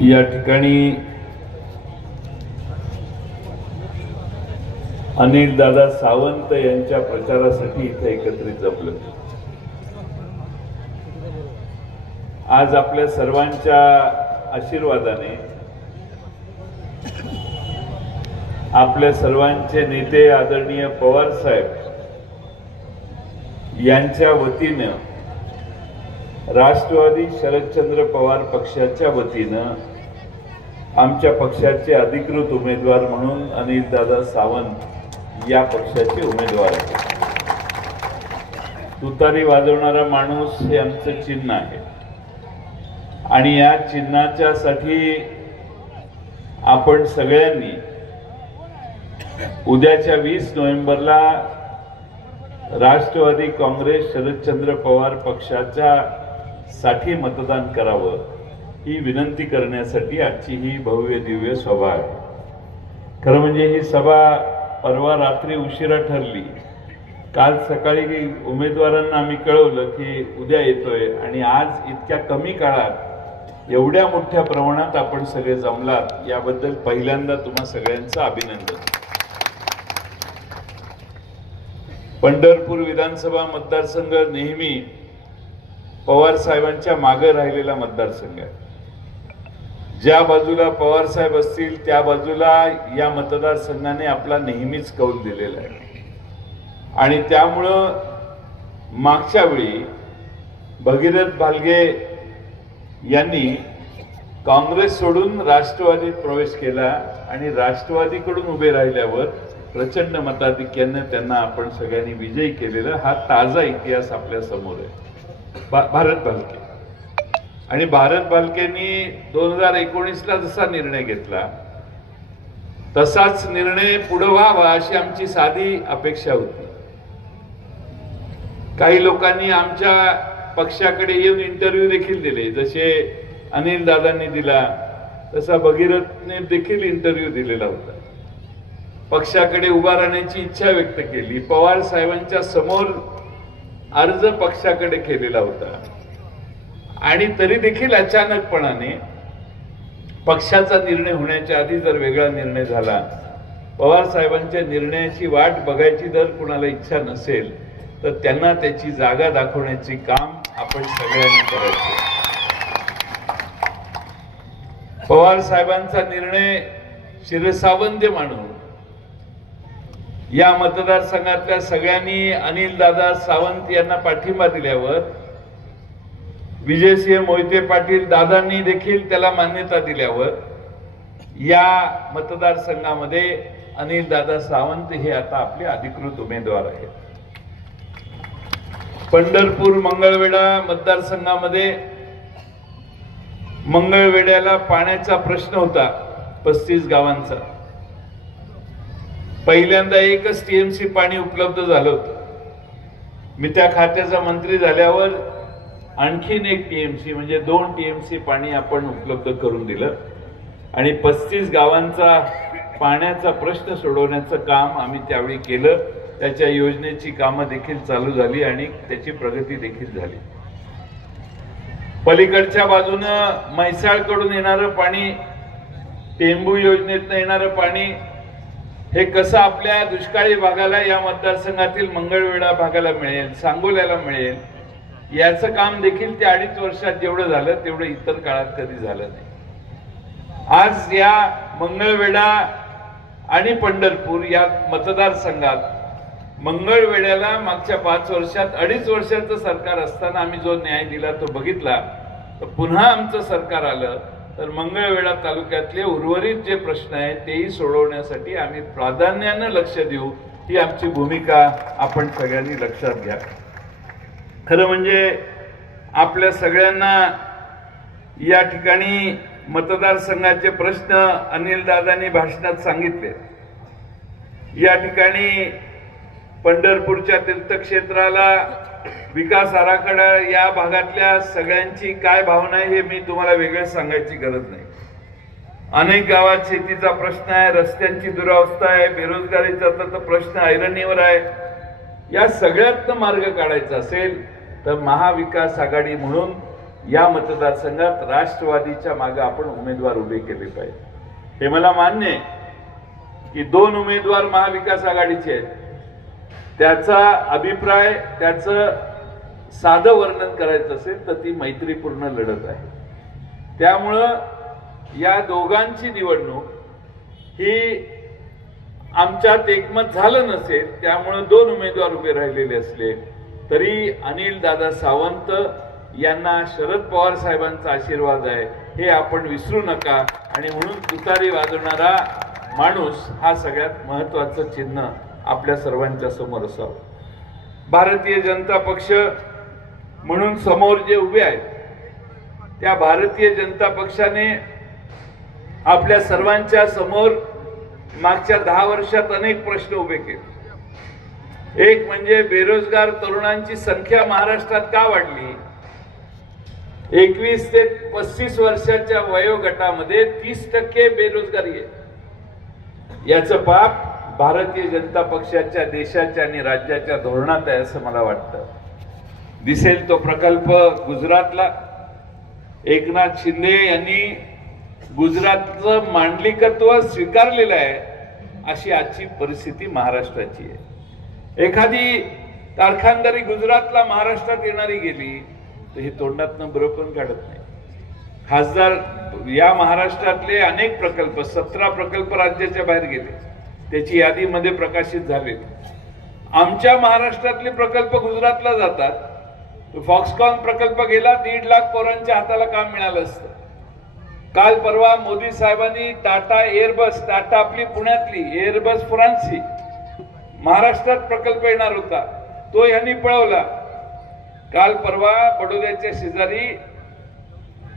या ठिकाणी अनिल दादा सावंत यांच्या प्रचारासाठी इथे एकत्रित जमलो आज आपल्या सर्वांच्या आशीर्वादाने आपल्या सर्वांचे नेते आदरणीय पवार साहेब यांच्या वतीनं राष्ट्रवादी शरदचंद्र पवार पक्षाच्या वतीनं आमच्या पक्षाचे अधिकृत उमेदवार म्हणून अनिलदादा सावंत या पक्षाचे उमेदवार आहेत. तुतारी वाजवणारा माणूस हे आमचं चिन्ह आहे. आणि या चिन्हाच्या साठी आपण सगळ्यांनी उद्याच्या वीस नोव्हेंबरला राष्ट्रवादी काँग्रेस शरदचंद्र पवार पक्षाच्या साठी मतदान करावं ही विनंती करण्यासाठी आजची ही भव्य दिव्य सभा आहे. खरं म्हणजे ही सभा परवा रात्री उशिरा ठरली. काल सकाळी उमेदवारांना आम्ही कळवलं की उद्या येतोय आणि आज इतक्या कमी काळात एवढ्या मोठ्या प्रमाणात आपण सगळे जमलात याबद्दल पहिल्यांदा तुम्हा सगळ्यांचं अभिनंदन. पंढरपूर विधानसभा मतदारसंघ नेहमी पवार साहेबांच्या मागे राहिलेला मतदारसंघ आहे. ज्या बाजूला पवार साहेब असतील त्या बाजूला या मतदारसंघाने आपला नेहमीच कौल दिलेला आहे. आणि त्यामुळं मागच्या वेळी भगीरथ भालगे यांनी काँग्रेस सोडून राष्ट्रवादीत प्रवेश केला आणि राष्ट्रवादीकडून उभे राहिल्यावर प्रचंड मताधिक्यानं त्यांना आपण सगळ्यांनी विजयी केलेला हा ताजा इतिहास आपल्यासमोर आहे. बा भारत भालके आणि भारत भालकेंनी दोन हजार एकोणीसला जसा निर्णय घेतला तसाच निर्णय पुढे व्हावा अशी आमची साधी अपेक्षा होती. काही लोकांनी आमच्या पक्षाकडे येऊन इंटरव्ह्यू देखील दिले जसे अनिल दादांनी दिला तसा भगीरथने देखील इंटरव्ह्यू दिलेला होता. पक्षाकडे उभा राहण्याची इच्छा व्यक्त केली. पवार साहेबांच्या समोर अर्ज पक्षाकडे केलेला होता. आणि तरी देखील अचानकपणाने पक्षाचा निर्णय होण्याच्या आधी जर वेगळा निर्णय झाला पवार साहेबांच्या निर्णयाची वाट बघायची जर कुणाला इच्छा नसेल तर त्यांना त्याची जागा दाखवण्याचे काम आपण सगळ्यांनी करायचे. पवार साहेबांचा निर्णय शिरसावंत मानून या मतदारसंघातल्या सगळ्यांनी अनिल दादा सावंत यांना पाठिंबा दिल्यावर विजयसिंह मोहिते पाटील दादांनी देखील त्याला मान्यता दिल्यावर या मतदारसंघामध्ये अनिल दादा सावंत हे आता आपले अधिकृत उमेदवार आहेत. पंढरपूर मंगळवेढा मतदारसंघामध्ये मंगळवेड्याला पाण्याचा प्रश्न होता पस्तीस गावांचा. पहिल्यांदा एकच टीएमसी पाणी उपलब्ध झालं होतं. मी त्या खात्याचा मंत्री झाल्यावर आणखीन एक टीएमसी म्हणजे दोन टीएमसी पाणी आपण उपलब्ध करून दिलं. आणि पस्तीस गावांचा पाण्याचा प्रश्न सोडवण्याचं काम आम्ही त्यावेळी केलं. त्याच्या योजनेची कामं देखील चालू झाली आणि त्याची प्रगती देखील झाली. पलीकडच्या बाजूनं म्हैसाळकडून येणारं पाणी टेंबू योजनेतनं येणारं पाणी हे कसं आपल्या दुष्काळी भागाला या मतदारसंघातील मंगळवेढा भागाला मिळेल सांगोल्याला मिळेल याचं काम देखील ते अडीच वर्षात जेवढं झालं तेवढं इतर काळात कधी झालं नाही. आज या मंगळवेढा आणि पंढरपूर या मतदारसंघात मंगळवेड्याला मागच्या पाच वर्षात अडीच वर्षाचं सरकार असताना आम्ही जो न्याय दिला तो बघितला तर पुन्हा आमचं सरकार आलं तर मंगळवेढा तालुक्यातले उर्वरित जे प्रश्न आहेत तेही सोडवण्यासाठी आम्ही प्राधान्यानं लक्ष देऊ. ही आमची भूमिका आपण सगळ्यांनी लक्षात घ्या. खरं म्हणजे आपल्या सगळ्यांना या ठिकाणी मतदारसंघाचे प्रश्न अनिल दादांनी भाषणात सांगितले. या ठिकाणी पंढरपूरच्या तीर्थक्षेत्राला विकास आराखडा या भागातल्या सगळ्यांची काय भावना आहे हे मी तुम्हाला वेगळं सांगायची गरज नाही. अनेक गावात शेतीचा प्रश्न आहे रस्त्यांची दुरावस्था आहे बेरोजगारीचा तर प्रश्न ऐरणीवर आहे. या सगळ्यातनं मार्ग काढायचा असेल तर महाविकास आघाडी म्हणून या मतदारसंघात राष्ट्रवादीच्या मागे आपण उमेदवार उभे केले पाहिजे. हे मला मान्य आहे की दोन उमेदवार महाविकास आघाडीचे आहेत. त्याचा अभिप्राय त्याचं साधं वर्णन करायचं असेल तर ती मैत्रीपूर्ण लढत आहे. त्यामुळं या दोघांची निवडणूक ही आमच्यात एकमत झालं नसेल त्यामुळं दोन उमेदवार उभे राहिलेले असले तरी अनिल दादा सावंत यांना शरद पवार साहेबांचा आशीर्वाद आहे हे आपण विसरू नका. आणि म्हणून तुतारी वाजवणारा माणूस हा सगळ्यात महत्वाचं चिन्ह आपल्या सर्वांच्या समोर असावं. भारतीय जनता पक्ष म्हणून समोर जे उभे आहेत त्या भारतीय जनता पक्षाने आपल्या सर्वांच्या समोर मागच्या दहा वर्षात अनेक प्रश्न उभे केले. एक म्हणजे बेरोजगार तरुणांची संख्या महाराष्ट्रात का वाढली? एकवीस ते पस्तीस वर्षाच्या वयोगटामध्ये तीस टक्के बेरोजगारी आहे. याचं पाप भारतीय जनता पक्षाच्या देशाच्या आणि राज्याच्या धोरणात आहे असं मला वाटतं. दिसेल तो प्रकल्प गुजरातला. एकनाथ शिंदे यांनी गुजरातचं मांडलिकत्व स्वीकारलेलं आहे अशी आजची परिस्थिती महाराष्ट्राची आहे. एखादी कारखानदारी गुजरातला महाराष्ट्रात येणारी गेली तर हे तोंडातनं बरं पण काढत नाही. खासदार या महाराष्ट्रातले अनेक प्रकल्प सतरा प्रकल्प राज्याच्या बाहेर गेले. त्याची यादीमध्ये प्रकाशित झाले. आमच्या महाराष्ट्रातले प्रकल्प गुजरातला जातात. फॉक्सकॉन प्रकल्प गेला दीड लाख पोरांच्या हाताला काम मिळालं असतं. काल परवा मोदी साहेबांनी टाटा एअरबस टाटा आपली पुण्यातली एअरबस फ्रान्सची महाराष्ट्रात प्रकल्प येणार होता. तो यांनी पळवला. काल परवा बडोद्याच्या शेजारी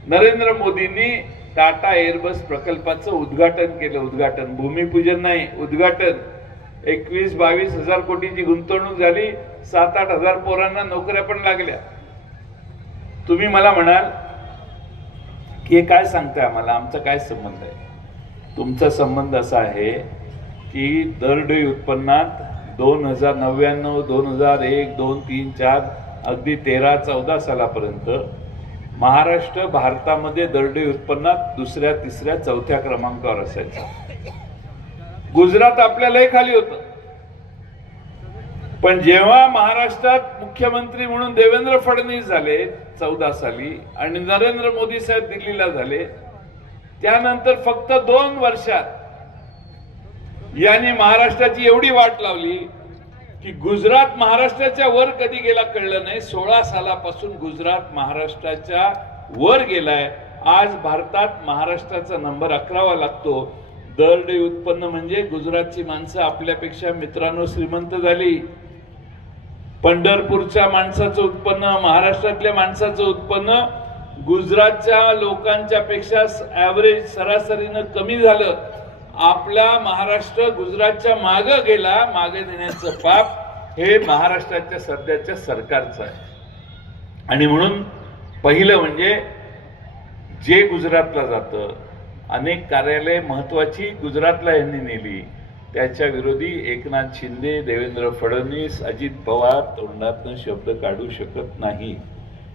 नरेंद्र मोदींनी टाटा एअरबस प्रकल्पाचं उद्घाटन केलं. उद्घाटन. भूमिपूजन नाही उद्घाटन. एकवीस बावीस हजार कोटीची गुंतवणूक झाली. सात आठ हजार पोरांना नोकऱ्या पण लागल्या. तुम्ही मला म्हणाल की हे काय सांगताय आम्हाला? आमचा काय संबंध आहे? तुमचा संबंध असा आहे की दरडोई उत्पन्नात दोन हजार नव्याण्णव दोन हजार एक दोन तीन चार अगदी तेरा चौदा सालापर्यंत महाराष्ट्र भारतामध्ये दरडे उत्पन्नात दुसऱ्या तिसऱ्या चौथ्या क्रमांकावर असायचा. गुजरात आपल्या खाली होतं. पण जेव्हा महाराष्ट्रात मुख्यमंत्री म्हणून देवेंद्र फडणवीस झाले चौदा साली आणि नरेंद्र मोदी साहेब दिल्लीला झाले त्यानंतर फक्त दोन वर्षात यांनी महाराष्ट्राची एवढी वाट लावली की गुजरात महाराष्ट्राच्या वर कधी गेला कळलं नाही. सोळा सालापासून गुजरात महाराष्ट्राच्या वर गेलाय. आज भारतात महाराष्ट्राचा नंबर अकरावा लागतो. दरडे उत्पन्न म्हणजे गुजरातची माणसं आपल्यापेक्षा मित्रांनो श्रीमंत झाली. पंढरपूरच्या माणसाचं उत्पन्न महाराष्ट्रातल्या माणसाचं उत्पन्न गुजरातच्या लोकांच्या पेक्षा ऍव्हरेज सरासरीनं कमी झालं. आपला महाराष्ट्र गुजरातच्या माग गेला मागे नेण्याचं पाप हे महाराष्ट्राच्या सध्याच्या सरकारचं आहे. आणि म्हणून पहिलं म्हणजे जे गुजरातला जातं अनेक कार्यालय महत्वाची गुजरातला यांनी नेली. त्याच्या विरोधी एकनाथ शिंदे देवेंद्र फडणवीस अजित पवार तोंडातनं शब्द काढू शकत नाही.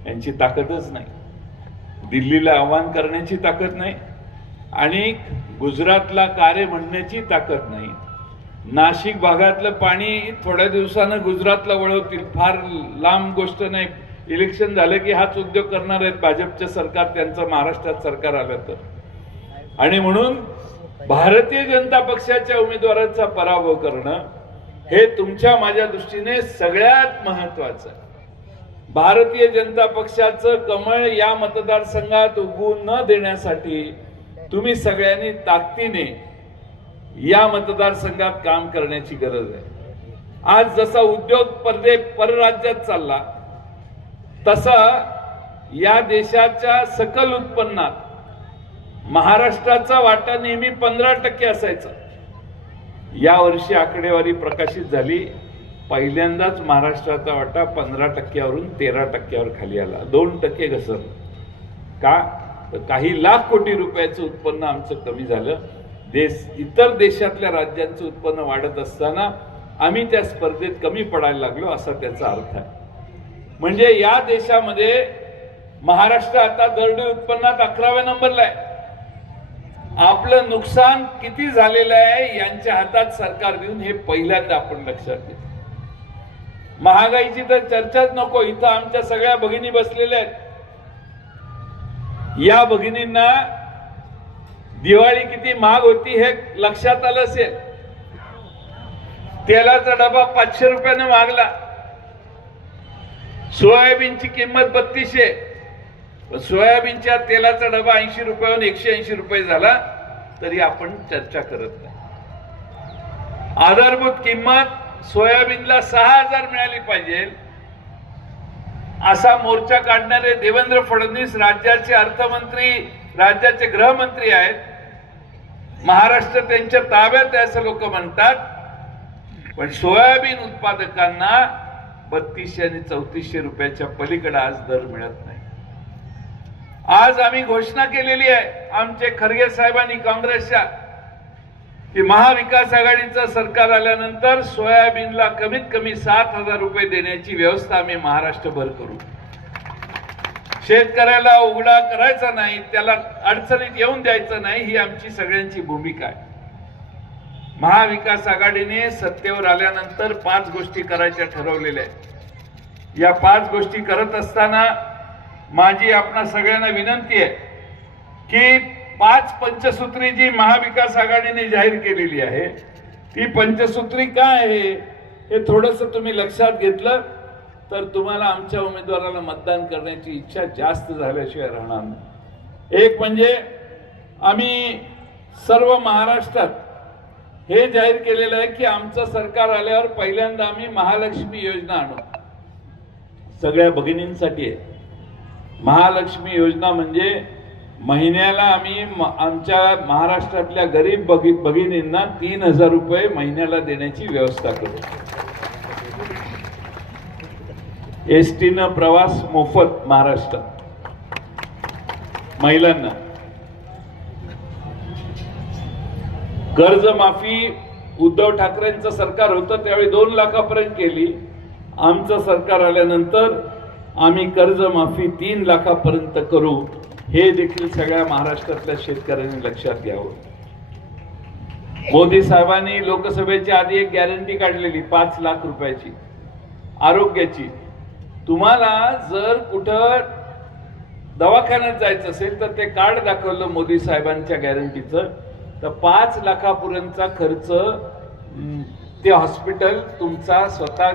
यांची ताकदच नाही. दिल्लीला आव्हान करण्याची ताकद नाही. आणि गुजरातला कार्य म्हणण्याची ताकद नाही. नाशिक भागातलं पाणी थोड्या दिवसानं गुजरातला वळवतील. फार लांब गोष्ट नाही. इलेक्शन झालं की हाच उद्योग करणार आहेत भाजपचं सरकार त्यांचं महाराष्ट्रात सरकार आलं तर. आणि म्हणून भारतीय जनता पक्षाच्या उमेदवाराचा पराभव करणं हे तुमच्या माझ्या दृष्टीने सगळ्यात महत्वाचं भारतीय जनता पक्षाचं कमळ या मतदारसंघात उगवू न देण्यासाठी तुम्ही सगळ्यांनी ताकदीने या मतदारसंघात काम करण्याची गरज आहे. आज जसा उद्योग परदे परराज्यात चालला तसा या देशाच्या सकल उत्पन्नात महाराष्ट्राचा वाटा नेहमी पंधरा टक्के असायचा. या वर्षी आकडेवारी प्रकाशित झाली पहिल्यांदाच महाराष्ट्राचा वाटा पंधरा टक्क्यावरून तेरा टक्क्यावर खाली आला. दोन टक्के घसर का? तर काही लाख कोटी रुपयाचं उत्पन्न आमचं कमी झालं. देश इतर देशातल्या राज्यांचं उत्पन्न वाढत असताना आम्ही त्या स्पर्धेत कमी पडायला लागलो असा त्याचा अर्थ आहे. म्हणजे या देशामध्ये महाराष्ट्र आता दरडोई उत्पन्नात अकराव्या नंबरला आहे. आपलं नुकसान किती झालेलं आहे यांच्या हातात सरकार देऊन हे पहिल्यांदा आपण लक्षात घेतो. महागाईची तर चर्चाच नको इथं आमच्या सगळ्या भगिनी बसलेल्या आहेत. या भगिनींना दिवाळी किती महाग होती हे लक्षात आलं असेल. तेलाचा डबा पाचशे रुपयाने मागला. सोयाबीनची किंमत बत्तीसशे. सोयाबीनच्या तेलाचा डबा ऐंशी रुपयाहून एकशे ऐंशी रुपये झाला तरी आपण चर्चा करत नाही. आधारभूत किंमत सोयाबीनला सहा हजार मिळाली पाहिजे. असा मोर्चा काढणारे देवेंद्र फडणवीस राज्याचे अर्थमंत्री राज्याचे गृहमंत्री आहेत. महाराष्ट्र त्यांच्या ताब्यात आहे असं लोक म्हणतात. पण सोयाबीन उत्पादकांना बत्तीसशे आणि चौतीसशे रुपयाच्या पलीकडे आज दर मिळत नाही. आज आम्ही घोषणा केलेली आहे. आमचे खरगे साहेबांनी काँग्रेसच्या की महाविकास आघाडीचं सरकार आल्यानंतर सोयाबीनला कमीत कमी सात हजार रुपये देण्याची व्यवस्था आम्ही महाराष्ट्रभर करू. शेतकऱ्याला उघडा करायचा नाही त्याला अडचणीत येऊन द्यायचं नाही ही आमची सगळ्यांची भूमिका आहे. महाविकास आघाडीने सत्तेवर आल्यानंतर पाच गोष्टी करायच्या ठरवलेल्या आहेत. या पाच गोष्टी करत असताना माझी आपणा सगळ्यांना विनंती आहे की पाच पंचसूत्री जी महाविकास आघाडीने जाहीर केलेली आहे ती पंचसूत्री काय आहे हे थोडस तुम्ही लक्षात घेतलं तर तुम्हाला आमच्या उमेदवाराला मतदान करण्याची इच्छा जास्त झाल्याशिवाय राहणार नाही. एक म्हणजे आम्ही सर्व महाराष्ट्रात हे जाहीर केलेलं आहे की आमचं सरकार आल्यावर पहिल्यांदा आम्ही महालक्ष्मी योजना आणू. सगळ्या भगिनींसाठी आहे. महालक्ष्मी योजना म्हणजे महिन्याला आम्ही म- आमच्या महाराष्ट्रातल्या गरीब बगी भगिनींना तीन हजार रुपये महिन्याला देण्याची व्यवस्था करू. एस टीनं प्रवास मोफत महाराष्ट्रात. महिलांना. कर्जमाफी उद्धव ठाकरेंचं सरकार होतं त्यावेळी दोन लाखापर्यंत केली. आमचं सरकार आल्यानंतर आम्ही कर्जमाफी तीन लाखापर्यंत करू. हे देखील सगळ्या महाराष्ट्रातल्या शेतकऱ्यांनी लक्षात घ्यावं. मोदी साहेबांनी लोकसभेच्या आधी एक गॅरंटी काढलेली पाच लाख रुपयाची. आरोग्याची. तुम्हाला जर कुठं दवाखान्यात जायचं असेल तर ते कार्ड दाखवलं मोदी साहेबांच्या गॅरंटीचं तर पाच लाखापर्यंतचा खर्च ते हॉस्पिटल तुमचा स्वतः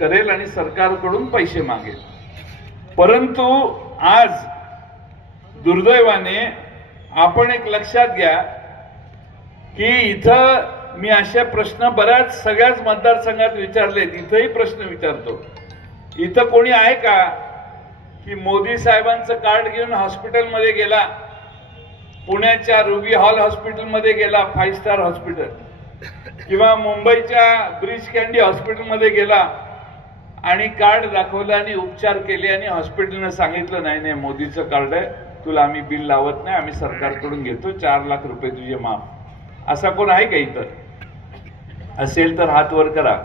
करेल आणि सरकारकडून पैसे मागेल. परंतु आज दुर्दैवाने आपण एक लक्षात घ्या की इथं मी असे प्रश्न बऱ्याच सगळ्याच मतदारसंघात विचारलेत इथंही प्रश्न विचारतो. इथं कोणी आहे का की मोदी साहेबांचं कार्ड घेऊन हॉस्पिटलमध्ये गेला? पुण्याच्या रुबी हॉल हॉस्पिटलमध्ये गेला फाईव्ह स्टार हॉस्पिटल. किंवा मुंबईच्या ब्रिज कॅन्डी हॉस्पिटलमध्ये गेला आणि कार्ड दाखवलं आणि उपचार केले आणि हॉस्पिटलनं सांगितलं नाही नाही मोदीचं कार्ड आहे. तुला आम्ही बिल लावत नाही आम्ही सरकारकडून घेतो चार लाख रुपये तुझे माफ. असा कोण आहे का इथं? असेल तर हात वर करा.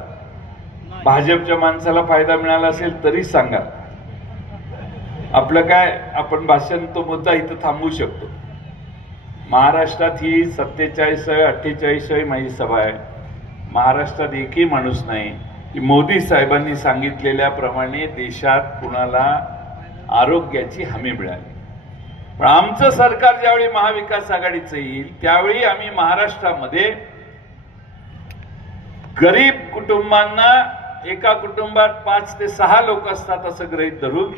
भाजपच्या माणसाला फायदा मिळाला असेल तरी सांगा. आपलं काय आपण भाषण तो मुद्दा इथं थांबवू शकतो. महाराष्ट्रात ही सत्तेचाळीसावी अठ्ठेचाळीसावी माझी सभा आहे. महाराष्ट्रात एकही माणूस नाही. की मोदी साहेबांनी सांगितलेल्याप्रमाणे देशात कुणाला आरोग्याची हमी मिळाली. पण आमचं सरकार ज्यावेळी महाविकास आघाडीचं येईल त्यावेळी आम्ही महाराष्ट्रामध्ये गरीब कुटुंबांना एका कुटुंबात पाच ते सहा लोक असतात असं गृहीत धरून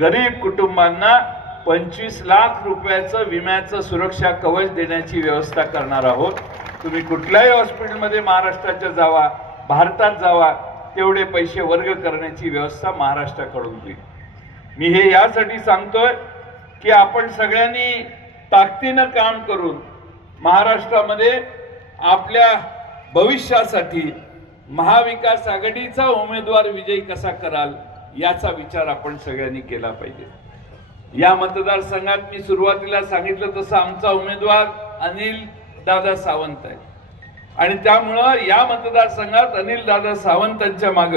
गरीब कुटुंबांना पंचवीस लाख रुपयाचं विम्याचं सुरक्षा कवच देण्याची व्यवस्था करणार आहोत. तुम्ही कुठल्याही हॉस्पिटलमध्ये महाराष्ट्राच्या जावा भारतात जावा तेवढे पैसे वर्ग करण्याची व्यवस्था महाराष्ट्राकडून होईल. मी हे यासाठी सांगतोय की आपण सगळ्यांनी ताकदीनं काम करून महाराष्ट्रामध्ये आपल्या भविष्यासाठी महाविकास आघाडीचा उमेदवार विजयी कसा कराल याचा विचार आपण सगळ्यांनी केला पाहिजे. या मतदारसंघात मी सुरुवातीला सांगितलं तसं आमचा उमेदवार अनिल दादा सावंत आहे. आणि त्यामुळं या मतदारसंघात अनिल दादा सावंतांच्या माग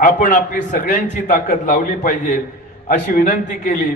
आपण आपली सगळ्यांची ताकद लावली पाहिजे अशी विनंती केली.